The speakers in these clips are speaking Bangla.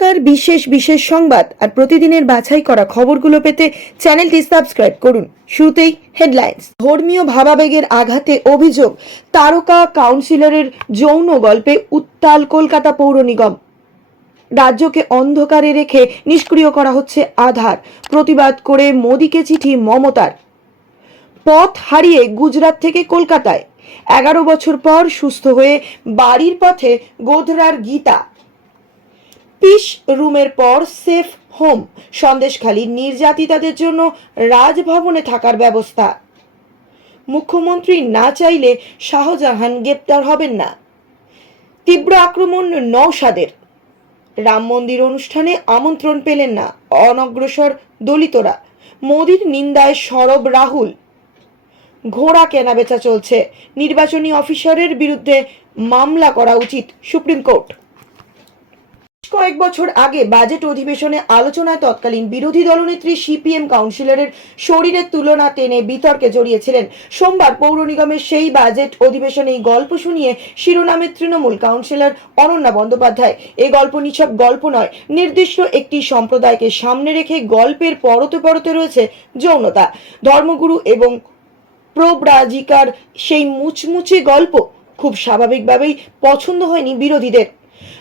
এখনকার বিশেষ বিশেষ সংবাদ আর প্রতিদিনের বাছাই করা খবরগুলো পেতে চ্যানেলটি সাবস্ক্রাইব করুন। শুরুতেই হেডলাইন্স। ধর্মীয় ভাবাবেগের আঘাতে অভিযোগ, তারকা কাউন্সিলরের যৌন গল্পে উত্তাল কলকাতা পৌর নিগম। রাজ্যকে অন্ধকারে রেখে নিষ্ক্রিয় করা হচ্ছে আধার। প্রতিবাদ করে মোদীকে চিঠি মমতার। পথ হারিয়ে গুজরাট থেকে কলকাতায়। এগারো বছর পর সুস্থ হয়ে বাড়ির পথে গোধরার গীতা। পিস রুমের পর সেফ হোম। সন্দেশখালী নির্যাতিতাদের জন্য রাজভবনে থাকার ব্যবস্থা। মুখ্যমন্ত্রী না চাইলে শাহজাহান গ্রেপ্তার হবেন না। তীব্র আক্রমণ নওশাদের। রাম মন্দির অনুষ্ঠানে আমন্ত্রণ পেলেন না অনগ্রসর দলিতরা। মোদির নিন্দায় সরব রাহুল। ঘোড়া কেনাবেচা চলছে। নির্বাচনী অফিসারের বিরুদ্ধে মামলা করা উচিত সুপ্রিম কোর্ট। কয়েক বছর আগে বাজেট অধিবেশনে আলোচনায় তৎকালীন বিরোধী দলনেত্রী সিপিএম কাউন্সিলরের শরীরের তুলনা টেনে বিতর্কে জড়িয়েছিলেন। সোমবার পৌর নিগমের সেই বাজেট অধিবেশনে এই গল্প শুনিয়ে শিরোনামের তৃণমূল কাউন্সিলর অনন্যা বন্দ্যোপাধ্যায়। এই গল্প নিছক গল্প নয়, নির্দিষ্ট একটি সম্প্রদায়কে সামনে রেখে গল্পের পরতে পরতে রয়েছে যৌনতা। ধর্মগুরু এবং প্রব্রাজিকার সেই মুচমুচে গল্প খুব স্বাভাবিকভাবেই পছন্দ হয়নি বিরোধীদের।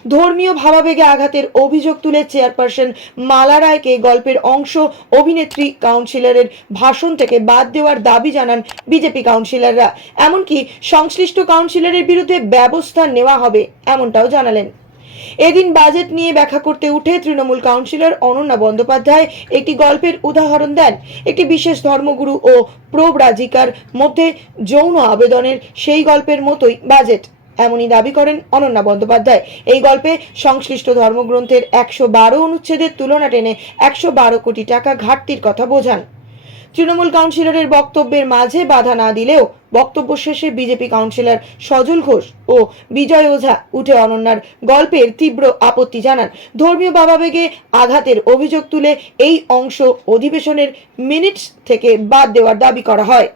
ধর্মীয় ভাবাবেগে আঘাতের অভিযোগ তুলে চেয়ারপারসন মালা রায়কে গল্পের অংশ, অভিনেত্রী কাউন্সিলরের ভাষণ থেকে বাদ দেওয়ার দাবি জানান বিজেপি কাউন্সিলররা। এমনকি সংশ্লিষ্ট কাউন্সিলরের বিরুদ্ধে ব্যবস্থা নেওয়া হবে এমনটাও জানালেন। এদিন বাজেট নিয়ে ব্যাখ্যা করতে উঠে তৃণমূল কাউন্সিলর অনন্যা বন্দ্যোপাধ্যায় একটি গল্পের উদাহরণ দেন। একটি বিশেষ ধর্মগুরু ও প্রব্রাজিকার মধ্যে যৌন আবেদনের সেই গল্পের মতোই বাজেট। এমনই দাবি করেন অনন্যা বন্দ্যোপাধ্যায়। এই গল্পে সংশ্লিষ্ট ধর্মগ্রন্থের একশো বারো অনুচ্ছেদের তুলনা টেনে একশো বারো কোটি টাকা ঘাটতির কথা বোঝান। তৃণমূল কাউন্সিলরের বক্তব্যের মাঝে বাধা না দিলেও বক্তব্য শেষে বিজেপি কাউন্সিলর সজল ঘোষ ও বিজয় ওঝা উঠে অনন্যার গল্পের তীব্র আপত্তি জানান। ধর্মীয় ভাবাবেগে আঘাতের অভিযোগ তুলে এই অংশ অধিবেশনের মিনিটস থেকে বাদ দেওয়ার দাবি করা হয়।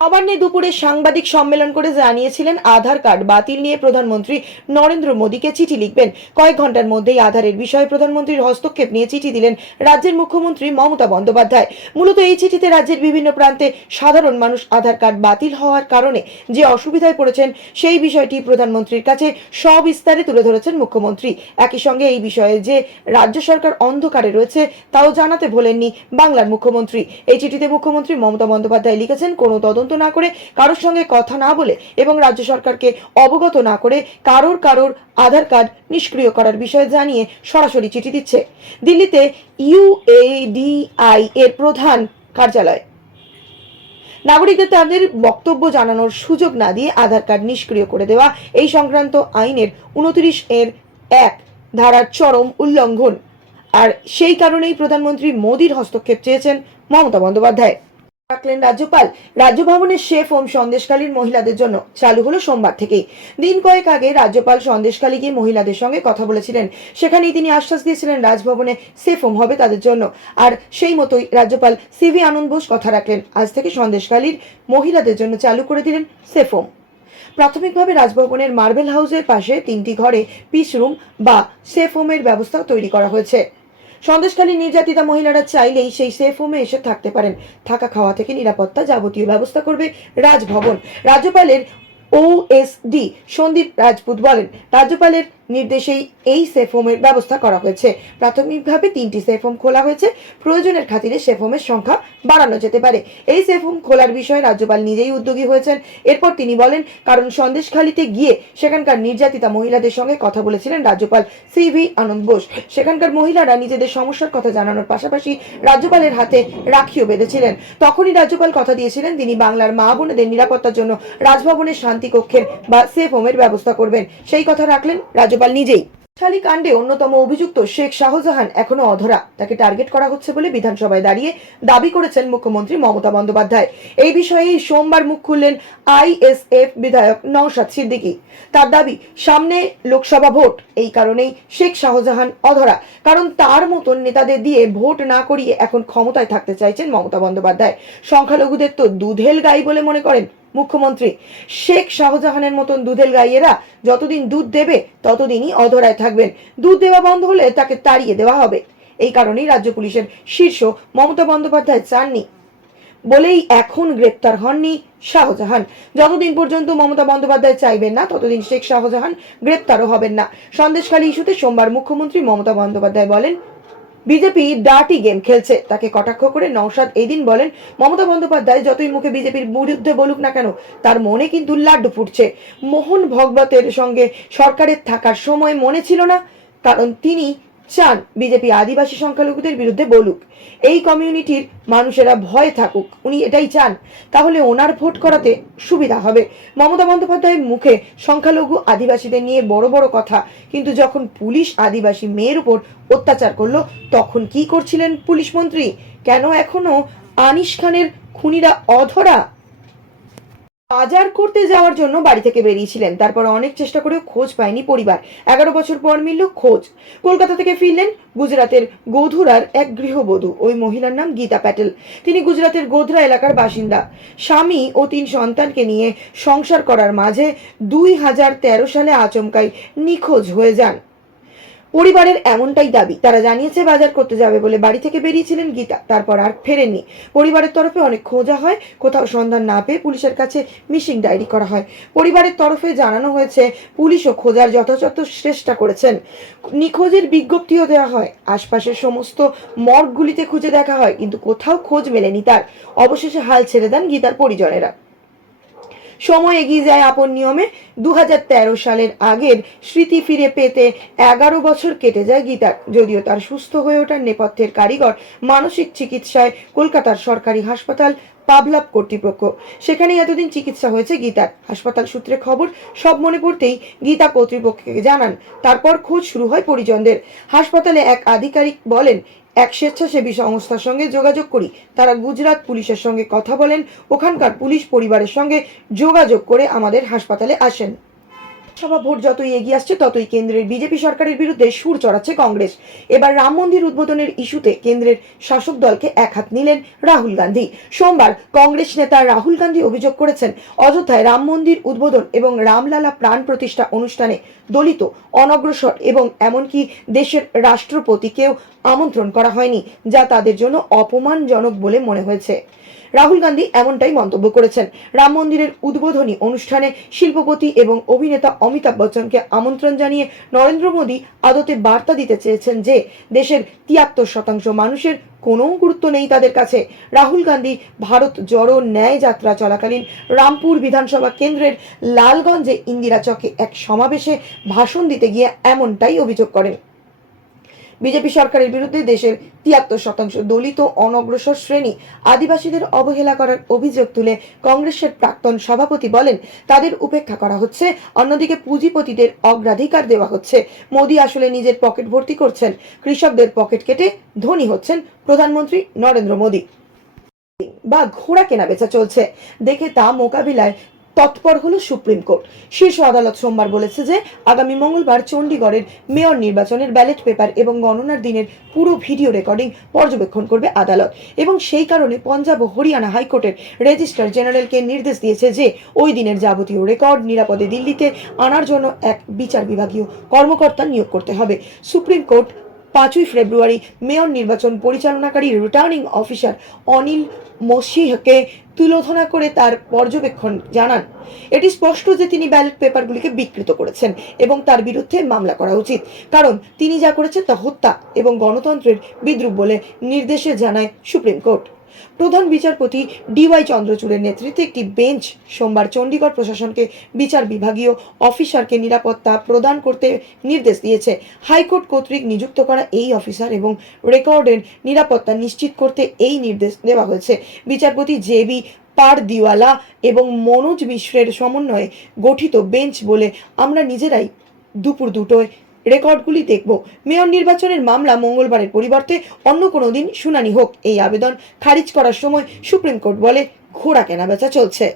নবান্নে দুপুরে সাংবাদিক সম্মেলন করে জানিয়েছিলেন আধার কার্ড বাতিল নিয়ে প্রধানমন্ত্রী নরেন্দ্র মোদীকে চিঠি লিখবেন। কয়েক ঘণ্টার মধ্যেই আধারের বিষয়ে প্রধানমন্ত্রীর হস্তক্ষেপ নিয়ে চিঠি দিলেন রাজ্যের মুখ্যমন্ত্রী মমতা বন্দ্যোপাধ্যায়। মূলত এই চিঠিতে রাজ্যের বিভিন্ন প্রান্তে সাধারণ মানুষ আধার কার্ড বাতিল হওয়ার কারণে যে অসুবিধায় পড়েছেন সেই বিষয়টি প্রধানমন্ত্রীর কাছে সবিস্তারে তুলে ধরেছেন মুখ্যমন্ত্রী। একই সঙ্গে এই বিষয়ে যে রাজ্য সরকার অন্ধকারে রয়েছে তাও জানাতে ভোলেননি বাংলার মুখ্যমন্ত্রী। এই চিঠিতে মুখ্যমন্ত্রী মমতা বন্দ্যোপাধ্যায় লিখেছেন, কোনো তদন্ত না করে কারোর সঙ্গে কথা না বলে এবং রাজ্য সরকারকে অবগত না করে কারোর কারোর আধার কার্ড নিষ্ক্রিয় করার বিষয়ে জানিয়ে সরাসরি চিঠি দিচ্ছে। দিল্লিতে ইউএডিআই এর প্রধান কার্যালয়। নাগরিকদের তাদের বক্তব্য জানানোর সুযোগ না দিয়ে আধার কার্ড নিষ্ক্রিয় করে দেওয়া এই সংক্রান্ত আইনের উনত্রিশ এর এক ধারার চরম উল্লঙ্ঘন। আর সেই কারণেই প্রধানমন্ত্রী মোদীর হস্তক্ষেপ চেয়েছেন মমতা বন্দ্যোপাধ্যায়। রাখলেন রাজ্যপাল। রাজ্যভবনের শেফ হোম সন্দেশকালীর মহিলাদের জন্য। চালু হলো সোমবার থেকেই। দিন কয়েক আগে রাজ্যপাল সন্দেশকালী গিয়ে মহিলাদের সঙ্গে কথা বলেছিলেন। সেখানেই তিনি আশ্বাস দিয়েছিলেন রাজভবনে সেফ হোম হবে তাদের জন্য। আর সেই মতোই রাজ্যপাল সিভি আনন্দ বোস কথা রাখলেন। আজ থেকে সন্দেশকালীর মহিলাদের জন্য চালু করে দিলেন সেফ হোম প্রাথমিকভাবে রাজভবনের মার্বেল হাউসের পাশে তিনটি ঘরে পিস রুম বা সেফ হোমের ব্যবস্থা তৈরি করা হয়েছে। সন্দেশখালী নির্যাতিতা মহিলারা চাইলেই সেই সেফ হোমে এসে থাকতে পারেন। থাকা খাওয়া থেকে নিরাপত্তা যাবতীয় ব্যবস্থা করবে রাজভবন। রাজ্যপালের ওএসডি সন্দীপ রাজপুত বলেন, রাজ্যপালের নির্দেশেই এই সেফ হোমের ব্যবস্থা করা হয়েছে। প্রাথমিকভাবে তিনটি সেফ হোম খোলা হয়েছে। প্রয়োজনের খাতিরে সেফ হোমের সংখ্যা বাড়ানো যেতে পারে। এই সেফ হোম খোলার বিষয়ে রাজ্যপাল নিজেই উদ্যোগী হয়েছেন। এরপর তিনি বলেন, কারণ সন্দেশখালিতে গিয়ে সেখানকার নির্যাতিতা মহিলাদের সঙ্গে কথা বলেছিলেন রাজ্যপাল সিভি আনন্দ বোস। সেখানকার মহিলারা নিজেদের সমস্যার কথা জানানোর পাশাপাশি রাজ্যপালের হাতে রাখিও বেঁধেছিলেন। তখনই রাজ্যপাল কথা দিয়েছিলেন, তিনি বাংলার মা বোনেদের নিরাপত্তার জন্য রাজভবনের শান্তি কক্ষের বা সেফ হোমের ব্যবস্থা করবেন। সেই কথা রাখলেন রাজ্যপাল নিজেই। শালী কাণ্ডে অন্যতম অভিযুক্ত শেখ শাহজাহান এখনও অধরা। তাকে টার্গেট করা হচ্ছে বলে বিধানসভায় দাঁড়িয়ে দাবি করেছেন মুখ্যমন্ত্রী মমতা বন্দ্যোপাধ্যায়। এই বিষয়ে সোমবার মুখ খুললেন আইএসএফ বিধায়ক নওশাদ সিদ্দিকী। তার দাবি, সামনে লোকসভা ভোট। এই কারণেই শেখ শাহজাহান অধরা। কারণ তার মতন নেতাদের দিয়ে ভোট না করিয়ে এখন ক্ষমতায় থাকতে চাইছেন মমতা বন্দ্যোপাধ্যায়। সংখ্যালঘুদের তো দুধেল গাই বলে মনে করেন। মুখ্যমন্ত্রী শেখ শাহজাহানের মতন দুধের গাইয়েরা যতদিন দুধ দেবে, ততদিনই অধরায় থাকবেন। দুধ দেওয়া বন্ধ হলে তাকে তাড়িয়ে দেওয়া হবে। এই কারণেই রাজ্য পুলিশের শীর্ষ মমতা বন্দ্যোপাধ্যায় চাননি। বলেই এখন গ্রেপ্তার হননি শাহজাহান। যতদিন পর্যন্ত মমতা বন্দ্যোপাধ্যায় চাইবেন না, ততদিন শেখ শাহজাহান গ্রেপ্তারও হবেন না। সন্দেশখালী ইস্যুতে সোমবার মুখ্যমন্ত্রী মমতা বন্দ্যোপাধ্যায় বলেন বিজেপি ডার্টি গেম খেলছে। তাকে কটাক্ষ করে নৌসাদ এদিন বলেন, মমতা বন্দ্যোপাধ্যায় যতই মুখে বিজেপির বিরুদ্ধে বলুক না কেন, তার মনে কিন্তু লাড্ডু ফুটছে। মোহন ভগবতের সঙ্গে সরকারের থাকার সময় মনে ছিল না, কারণ তিনি চান বিজেপি আদিবাসী সংখ্যালঘুদের বিরুদ্ধে বলুক। এই কমিউনিটির মানুষেরা ভয় থাকুক, উনি এটাই চান। তাহলে ওনার ভোট করাতে সুবিধা হবে। মমতা বন্দ্যোপাধ্যায়ের মুখে সংখ্যালঘু আদিবাসীদের নিয়ে বড় বড় কথা, কিন্তু যখন পুলিশ আদিবাসী মেয়ের উপর অত্যাচার করল, তখন কি করছিলেন পুলিশ মন্ত্রী? কেন এখনও আনিস খানের খুনিরা অধরা বাজার করতে যাওয়ার জন্য বাড়ি থেকে বেরিয়েছিলেন। তারপর অনেক চেষ্টা করেও খোঁজ পায়নি পরিবার। এগারো বছর পর মিলল খোঁজ। কলকাতা থেকে ফিরলেন গুজরাতের গোধুরার এক গৃহবধূ। ওই মহিলার নাম গীতা প্যাটেল। তিনি গুজরাতের গোধরা এলাকার বাসিন্দা। স্বামী ও তিন সন্তানকে নিয়ে সংসার করার মাঝে দুই হাজার তেরো সালে আচমকাই নিখোঁজ হয়ে যান। পরিবারের এমনটাই দাবি। তারা জানিয়েছে, বাজার করতে যাবে বলে বাড়ি থেকে বেরিয়েছিলেন গীতা। তারপর আর ফেরেননি। পরিবারের তরফে অনেক খোঁজা হয়, কোথাও সন্ধান না পেয়ে পুলিশের কাছে মিসিং ডায়েরি করা হয়। পরিবারের তরফে জানানো হয়েছে, পুলিশও খোঁজার যথাযথ চেষ্টা করেছেন। নিখোঁজের বিজ্ঞপ্তিও দেওয়া হয়। আশপাশের সমস্ত মর্গগুলিতে খুঁজে দেখা হয়, কিন্তু কোথাও খোঁজ মেলেনি তার। অবশেষে হাল ছেড়ে দেন গীতার পরিজনেরা। সময় এগিয়ে যায় আপন নিয়মে। দু সালের আগের স্মৃতি ফিরে পেতে এগারো বছর কেটে যায় গীতার। যদিও তার সুস্থ হয়ে ওঠার নেপথ্যের কারিগর মানসিক চিকিৎসায় কলকাতার সরকারি হাসপাতাল পাবলাভ কর্তৃপক্ষ। সেখানেই এতদিন চিকিৎসা হয়েছে গীতার। হাসপাতাল সূত্রে খবর, সব মনে পড়তেই গীতা কর্তৃপক্ষকে জানান, তারপর খোঁজ শুরু হয় পরিজনদের। হাসপাতালে এক আধিকারিক বলেন এক স্বেচ্ছাসেবী সংস্থার সঙ্গে যোগাযোগ করি। তারা গুজরাট পুলিশের সঙ্গে কথা বলেন। ওখানকার পুলিশ পরিবারের সঙ্গে যোগাযোগ করে আমাদের হাসপাতালে আসেন। সভা ভোট যতই এগিয়ে আসছে, ততই কেন্দ্রের বিজেপি সরকারের বিরুদ্ধে সুর চড়াচ্ছে কংগ্রেস। এবার রাম মন্দির উদ্বোধনের ইস্যুতে কেন্দ্রের শাসক দলকে এক হাত নিলেন রাহুল গান্ধী। সোমবার কংগ্রেস নেতা রাহুল গান্ধী অভিযোগ করেছেন অযোধ্যায় রাম মন্দির উদ্বোধন এবং রামলালা প্রাণ প্রতিষ্ঠা অনুষ্ঠানে দলিত, অনগ্রসর এবং এমনকি দেশের রাষ্ট্রপতিকেও আমন্ত্রণ করা হয়নি, যা তাদের জন্য অপমানজনক বলে মনে হয়েছে। রাহুল গান্ধী এমনটাই মন্তব্য করেছেন। রাম মন্দিরের উদ্বোধনী অনুষ্ঠানে শিল্পপতি এবং অভিনেতা অমিতাভ বচ্চনকে আমন্ত্রণ জানিয়ে নরেন্দ্র মোদী আদতে বার্তা দিতে চেয়েছেন যে, দেশের তিয়াত্তর শতাংশ মানুষের কোনো গুরুত্ব নেই তাদের কাছে। রাহুল গান্ধী ভারত জড়ো ন্যায় যাত্রা চলাকালীন রামপুর বিধানসভা কেন্দ্রের লালগঞ্জে ইন্দিরা চকে এক সমাবেশে ভাষণ দিতে গিয়ে এমনটাই অভিযোগ করেন। বিজেপি সরকারের বিরুদ্ধে দেশের তিয়াত্তর শতাংশ দলিত অনগ্রসর শ্রেণি আদিবাসীদের অবহেলা করার অভিযোগ তুলে কংগ্রেসের প্রাক্তন সভাপতি বলেন, তাদের উপেক্ষা করা হচ্ছে, অন্যদিকে পুঁজিপতিদের অগ্রাধিকার দেওয়া হচ্ছে। মোদী আসলে নিজের পকেট ভর্তি করছেন, কৃষকদের পকেট কেটে ধনী হচ্ছেন প্রধানমন্ত্রী নরেন্দ্র মোদী। বা ঘোড়া কেনা বেচা চলছে। দেখে তা মোকাবিলায় তৎপর হলো সুপ্রিম কোর্ট। শীর্ষ আদালত সোমবার বলেছে যে, আগামী মঙ্গলবার চণ্ডীগড়ের মেয়র নির্বাচনের ব্যালট পেপার এবং গণনার দিনের পুরো ভিডিও রেকর্ডিং পর্যবেক্ষণ করবে আদালত এবং সেই কারণে পঞ্জাব ও হরিয়ানা হাইকোর্টের রেজিস্ট্রার জেনারেলকে নির্দেশ দিয়েছে যে, ওই দিনের যাবতীয় রেকর্ড নিরাপদে দিল্লিতে আনার জন্য এক বিচার বিভাগীয় কর্মকর্তা নিয়োগ করতে হবে। সুপ্রিম কোর্ট পাঁচই ফেব্রুয়ারি মেয়র নির্বাচন পরিচালনাকারী রিটার্নিং অফিসার অনিল মসিহকে তুলোধনা করে তার পর্যবেক্ষণ জানান। এটি স্পষ্ট যে তিনি ব্যালট পেপারগুলিকে বিকৃত করেছেন এবং তার বিরুদ্ধে মামলা করা উচিত। কারণ তিনি যা করেছেন তা হত্যা এবং গণতন্ত্রের বিদ্রুপ বলে নির্দেশে জানায় সুপ্রিম কোর্ট। প্রধান বিচারপতি ডিওয়াই চন্দ্রচূড়ের নেতৃত্বে একটি বেঞ্চ সোমবার চণ্ডীগড় প্রশাসনকে বিচার বিভাগীয় অফিসারকে নিরাপত্তা প্রদান করতে নির্দেশ দিয়েছে। হাইকোর্ট কর্তৃক নিযুক্ত করা এই অফিসার এবং রেকর্ডের নিরাপত্তা নিশ্চিত করতে এই নির্দেশ দেওয়া হয়েছে। বিচারপতি জেবি পার দিওয়ালা এবং মনোজ মিশ্রের সমন্বয়ে গঠিত বেঞ্চ বলে আমরা নিজেরাই দুপুর দুটোয় রেকর্ডগুলি দেখব। মেয়র নির্বাচনের মামলা মঙ্গলবারের পরিবর্তে অন্য কোনো দিন শুনানি হোক। এই আবেদন খারিজ করার সময় সুপ্রিম কোর্ট বলে ঘোড়া কেনাবেচা চলছে।